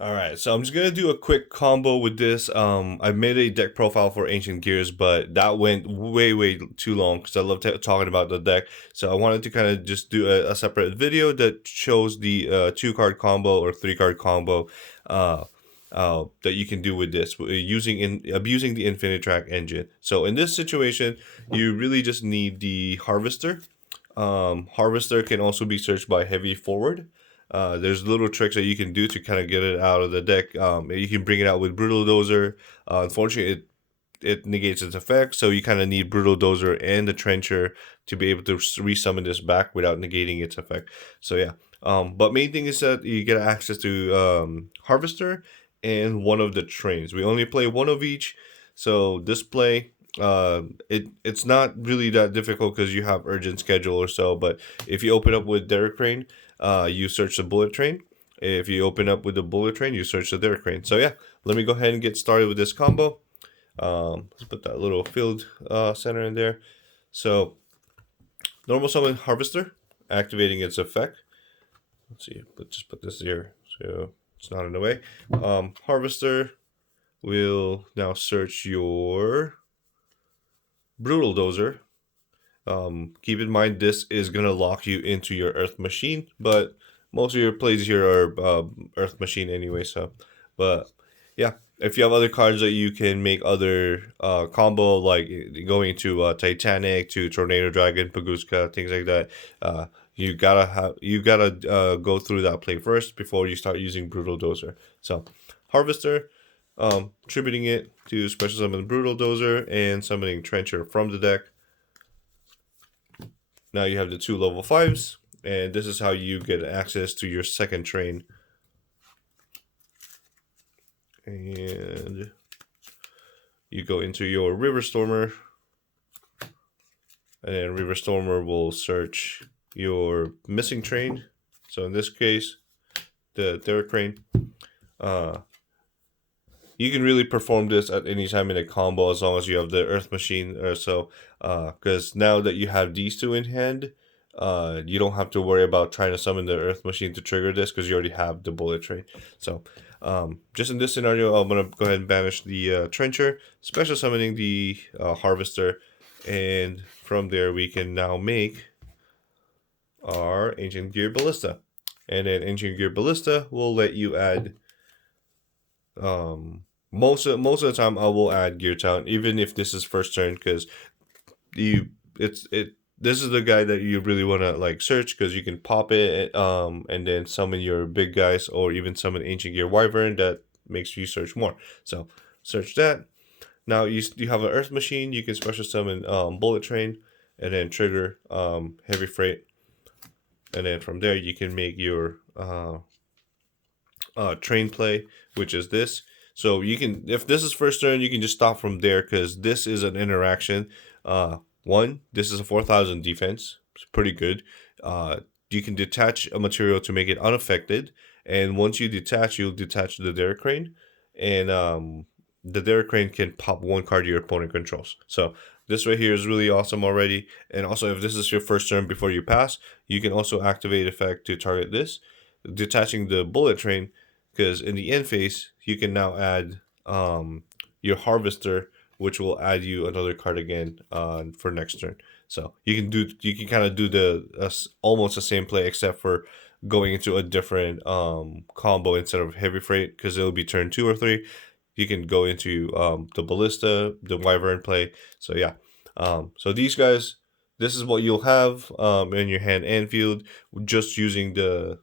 All right, so I'm just gonna do a quick combo with this. I made a deck profile for Ancient Gears, but that went way too long because I love talking about the deck. So I wanted to kind of just do a separate video that shows the two-card combo or three-card combo uh, that you can do with this using abusing the Infinitrack engine. So in this situation, you really just need the Harvester. Harvester can also be searched by heavy forward. There's little tricks that you can do to kind of get it out of the deck. You can bring it out with Brutal Dozer. Unfortunately, it negates its effect, so you kind of need Brutal Dozer and the Trencher to be able to resummon this back without negating its effect. So yeah, but main thing is that you get access to Harvester and one of the trains. We only play one of each, so this play it's not really that difficult because you have urgent schedule or so. But if you open up with Derek Crane, you search the bullet train. If you open up with the bullet train, you search the Derek Crane. So yeah, let me go ahead and get started with this combo. Let's put that little field center in there. So normal summon Harvester, activating its effect. Let's see, but just put this here so it's not in the way. Harvester will now search your Brutal Dozer. Keep in mind this is gonna lock you into your Earth Machine, but most of your plays here are Earth Machine anyway. So, but yeah, if you have other cards that you can make other combo like going to Titanic, to Tornado Dragon, Paguska, things like that, you gotta go through that play first before you start using Brutal Dozer. So, Harvester. Tributing it to special summon Brutal Dozer and summoning Trencher from the deck. Now you have the two level 5s, and this is how you get access to your second train. And you go into your River Stormer, and then River Stormer will search your missing train. So in this case, the Derek Crane. You can really perform this at any time in a combo as long as you have the Earth Machine or so. Because now that you have these two in hand, you don't have to worry about trying to summon the Earth Machine to trigger this because you already have the Bullet Train. So, just in this scenario, I'm going to go ahead and banish the Trencher, special summoning the Harvester, and from there we can now make our Ancient Gear Ballista. And then Ancient Gear Ballista will let you add most of the time I will add Gear Town, even if this is first turn, because this is the guy that you really want to like search because you can pop it and then summon your big guys or even summon Ancient Gear Wyvern that makes you search more. So search that. Now you have an Earth Machine. You can special summon Bullet Train and then trigger Heavy Freight, and then from there you can make your train play, which is this. So you can, if this is first turn, you can just stop from there because this is an interaction. One, this is a 4,000 defense. It's pretty good. You can detach a material to make it unaffected, and once you detach, you'll detach the Derek Crane, and the Derek Crane can pop one card your opponent controls. So this right here is really awesome already. And also, if this is your first turn before you pass, you can also activate effect to target this, detaching the Bullet Train, because in the end phase, you can now add your Harvester, which will add you another card again for next turn. So you can kind of do the almost the same play except for going into a different combo instead of Heavy Freight because it'll be turn 2 or 3. You can go into the Ballista, the Wyvern play. So yeah, so these guys, this is what you'll have in your hand and field just using the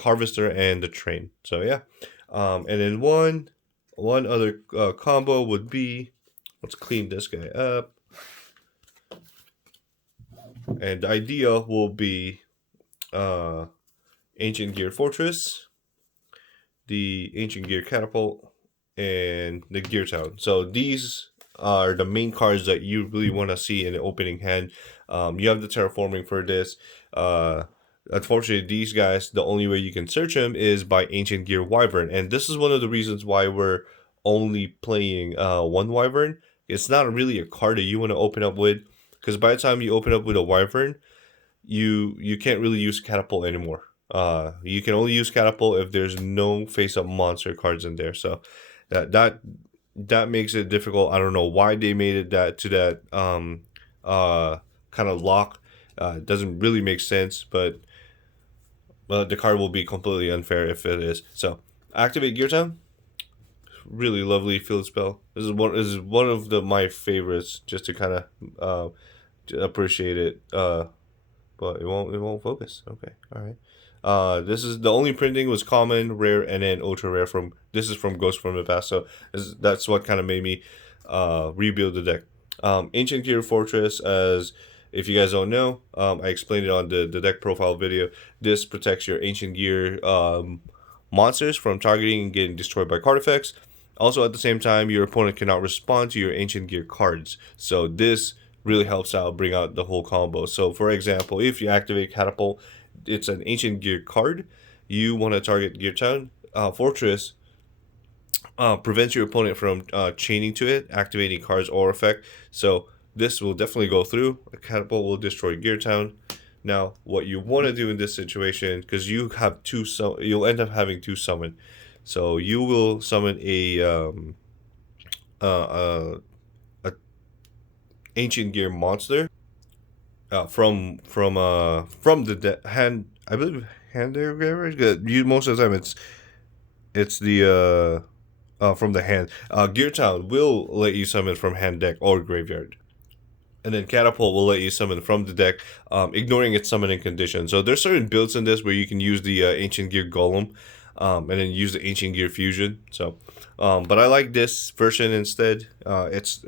Harvester and the train. So yeah, and then one other combo would be, let's clean this guy up, and the idea will be Ancient Gear Fortress, the Ancient Gear Catapult, and the Gear Town. So these are the main cards that you really want to see in the opening hand. You have the terraforming for this. Unfortunately, these guys, the only way you can search them is by Ancient Gear Wyvern. And this is one of the reasons why we're only playing one Wyvern. It's not really a card that you want to open up with, because by the time you open up with a Wyvern, you can't really use Catapult anymore. You can only use catapult if there's no face-up monster cards in there. So that makes it difficult. I don't know why they made it that to that uh kind of lock. It doesn't really make sense, but the card will be completely unfair if it is. So activate Gear Town. Really lovely field spell. This is one of my favorites, just to kind of appreciate it. But it won't focus. Okay, all right. This is the only printing was common, rare, and then ultra rare. From this is from Ghost from the Past, so that's what kind of made me rebuild the deck. Ancient Gear Fortress, as if you guys don't know, I explained it on the deck profile video. This protects your Ancient Gear monsters from targeting and getting destroyed by card effects. Also, at the same time, your opponent cannot respond to your Ancient Gear cards. So this really helps out, bring out the whole combo. So for example, if you activate Catapult, it's an Ancient Gear card. You want to target Gear Town. Fortress prevents your opponent from chaining to it, activating cards or effect. So this will definitely go through. A Catapult will destroy Gear Town. Now, what you want to do in this situation, because you have you'll end up having two summon. So you will summon uh, a Ancient Gear monster from the hand. I believe hand there. You most of the time it's the from the hand. Gear Town will let you summon from hand, deck, or graveyard. And then Catapult will let you summon from the deck, ignoring its summoning condition. So there's certain builds in this where you can use the Ancient Gear Golem, and then use the Ancient Gear Fusion. So, but I like this version instead. It's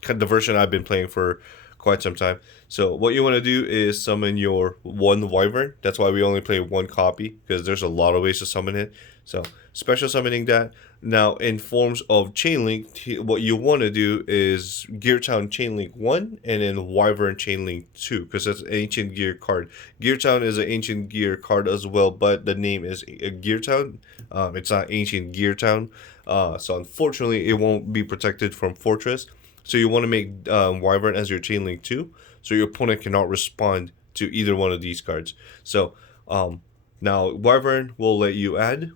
kind of the version I've been playing for quite some time. So what you want to do is summon your one Wyvern. That's why we only play one copy, because there's a lot of ways to summon it. So special summoning that. Now in forms of Chainlink, what you want to do is Gear Town Chainlink 1 and then Wyvern Chainlink 2, because that's an Ancient Gear card. Gear Town is an Ancient Gear card as well, but the name is Gear Town. It's not Ancient Gear Town. So unfortunately, it won't be protected from Fortress. So you want to make Wyvern as your Chainlink 2, so your opponent cannot respond to either one of these cards. So now Wyvern will let you add.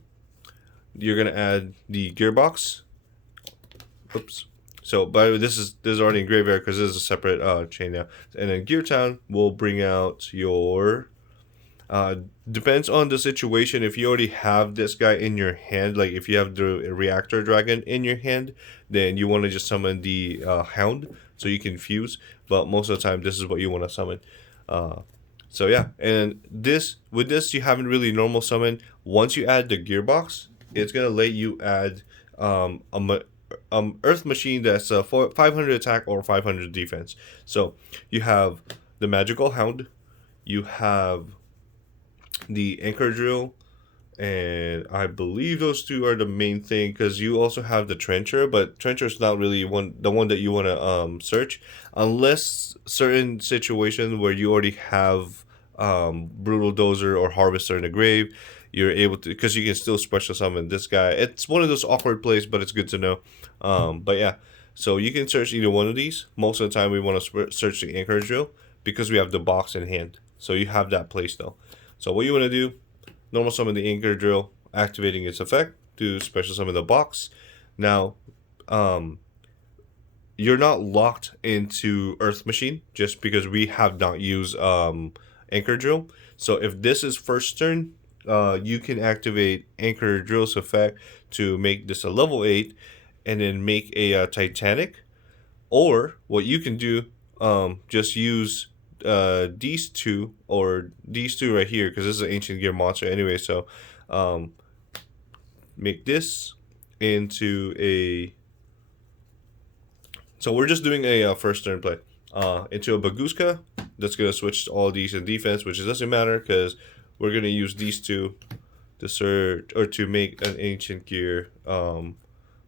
You're gonna add the Gearbox. Oops. So, by the way, this is already in graveyard because this is a separate chain now. And then Gear Town will bring out your. Depends on the situation. If you already have this guy in your hand, like if you have the Reactor Dragon in your hand, then you want to just summon the Hound so you can fuse. But most of the time, this is what you want to summon. So yeah, and with this you haven't really normal summon. Once you add the Gearbox, it's gonna let you add Earth Machine that's 500 attack or 500 defense. So you have the Magical Hound, you have the Anchor Drill, and I believe those two are the main thing, because you also have the Trencher, but Trencher is not really the one that you want to search, unless certain situations where you already have Brutal Dozer or Harvester in the grave. You're able to, because you can still special summon this guy. It's one of those awkward plays, but it's good to know. But yeah, so you can search either one of these. Most of the time we want to search the Anchor Drill because we have the box in hand. So you have that place though. So what you want to do, normal summon the Anchor Drill, activating its effect to special summon the box. Now, you're not locked into Earth Machine just because we have not used Anchor Drill. So if this is first turn, you can activate Anchor Drill's effect to make this a level 8 and then make a Titanic. Or what you can do, just use these two right here, because this is an Ancient Gear monster anyway. So make this into a. So we're just doing a first turn play into a Baguska. That's gonna switch all these in defense, which doesn't matter because we're gonna use these two to search or to make an Ancient Gear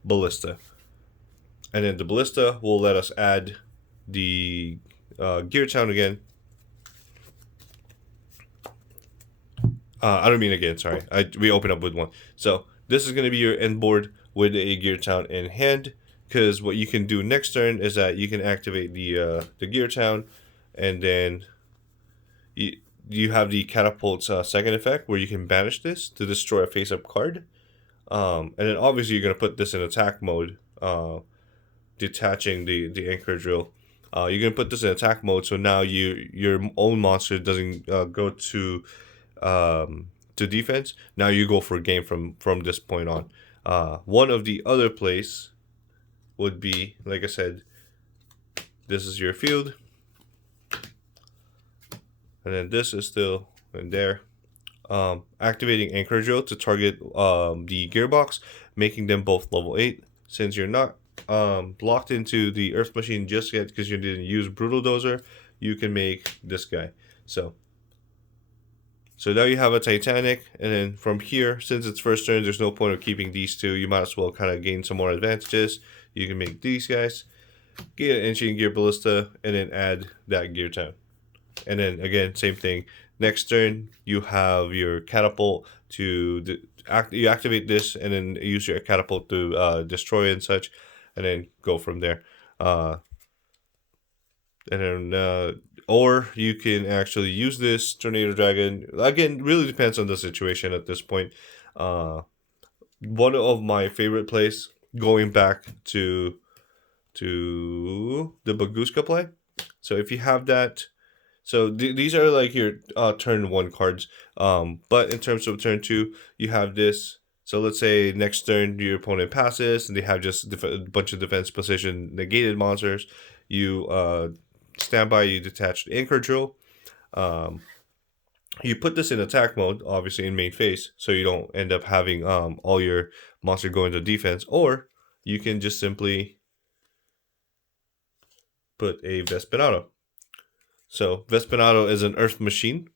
Ballista, and then the Ballista will let us add the Gear Town again. I don't mean again. Sorry, we open up with one. So this is gonna be your end board with a Gear Town in hand. Because what you can do next turn is that you can activate the Gear Town, and then you have the catapult's second effect where you can banish this to destroy a face-up card. And then obviously you're gonna put this in attack mode, detaching the anchor drill. You're gonna put this in attack mode, so now your own monster doesn't go to defense. Now you go for a game from this point on. One of the other plays would be, like I said, this is your field, and then this is still in there. Activating anchor drill to target the gearbox, making them both level 8. Since you're not locked into the earth machine just yet because you didn't use brutal dozer, you can make this guy. So now you have a Titanic, and then from here, since it's first turn, there's no point of keeping these two. You might as well kind of gain some more advantages. You can make these guys, get an AncientGear Ballista, and then add that Gear Town. And then again, same thing. Next turn, you have your catapult to you activate this, and then use your catapult to destroy and such, and then go from there. And then or you can actually use this Tornado Dragon. Again, really depends on the situation at this point. One of my favorite plays, going back to the Baguska play. So if you have that, so these are like your turn 1 cards. But in terms of turn 2, you have this. So let's say next turn your opponent passes and they have just a bunch of defense position negated monsters. You stand by, you detach the anchor drill. You put this in attack mode, obviously in main phase, so you don't end up having all your monster go into defense. Or you can just simply put a Vespinato. So Vespinato is an earth machine.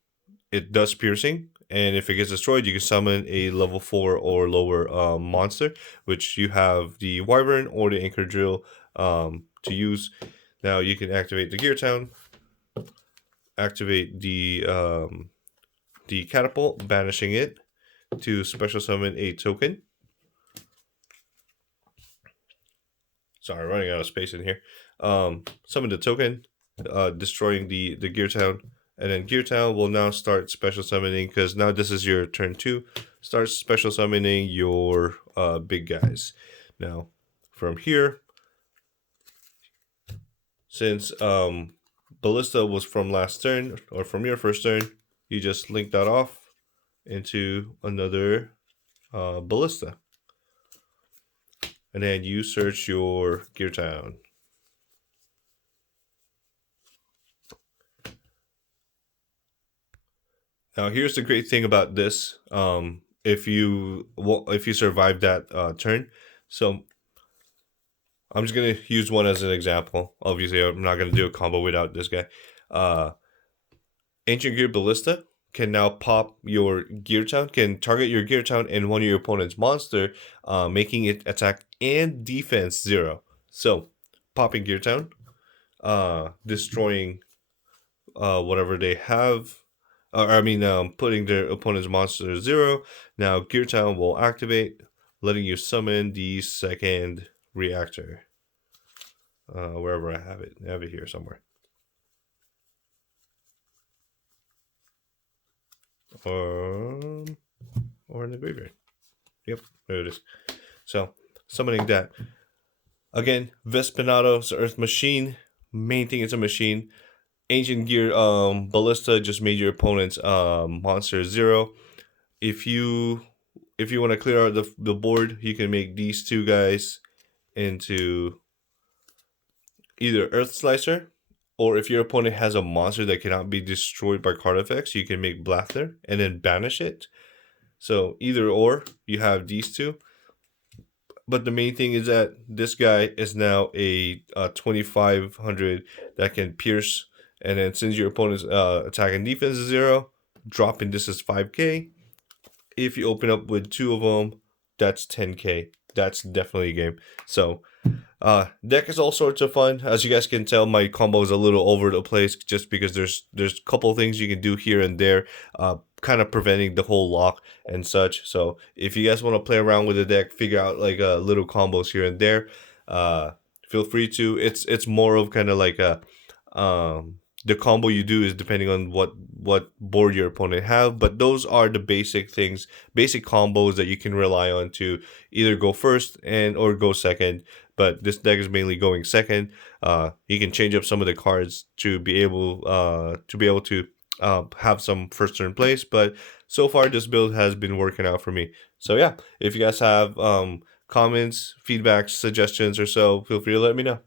It does piercing, and if it gets destroyed, you can summon a level 4 or lower monster, which you have the Wyvern or the Anchor Drill to use. Now you can activate the Gear Town, activate the catapult, banishing it to special summon a token. Sorry, running out of space in here. Summon the token, destroying the Gear Town, and then Gear Town will now start special summoning, because now this is your turn 2. Start special summoning your big guys. Now, from here, since Ballista was from last turn, or from your first turn, you just link that off into another Ballista. And then you search your Gear Town. Now here's the great thing about this. If you survive that turn, so I'm just gonna use one as an example. Obviously, I'm not gonna do a combo without this guy. AncientGear Ballista can now pop your Gear Town, can target your Gear Town and one of your opponent's monster, making it attack and defense 0. So, popping Gear Town, destroying whatever they have, putting their opponent's monster 0. Now, Gear Town will activate, letting you summon the second reactor. Wherever I have it. I have it here somewhere. Or in the graveyard. Yep, there it is. So, summoning that. Again, Vespinato's Earth Machine. Main thing is a machine. AncientGear Ballista just made your opponent's monster 0. If you want to clear out the board, you can make these two guys into either Earth Slicer, or if your opponent has a monster that cannot be destroyed by card effects, you can make Blathner and then banish it. So either or, you have these two. But the main thing is that this guy is now a 2500 that can pierce. And then since your opponent's attack and defense is 0, dropping this is 5k. If you open up with 2 of them, that's 10k. That's definitely a game. So deck is all sorts of fun. As you guys can tell, my combo is a little over the place just because there's a couple of things you can do here and there, kind of preventing the whole lock and such. So if you guys want to play around with the deck, figure out like little combos here and there, feel free to. It's more of kind of like a the combo you do is depending on what board your opponent have, but those are the basic things, basic combos that you can rely on to either go first and or go second. But this deck is mainly going second. You can change up some of the cards to be able to have some first turn place, but so far this build has been working out for me. So yeah, if you guys have comments, feedbacks, suggestions or so, feel free to let me know.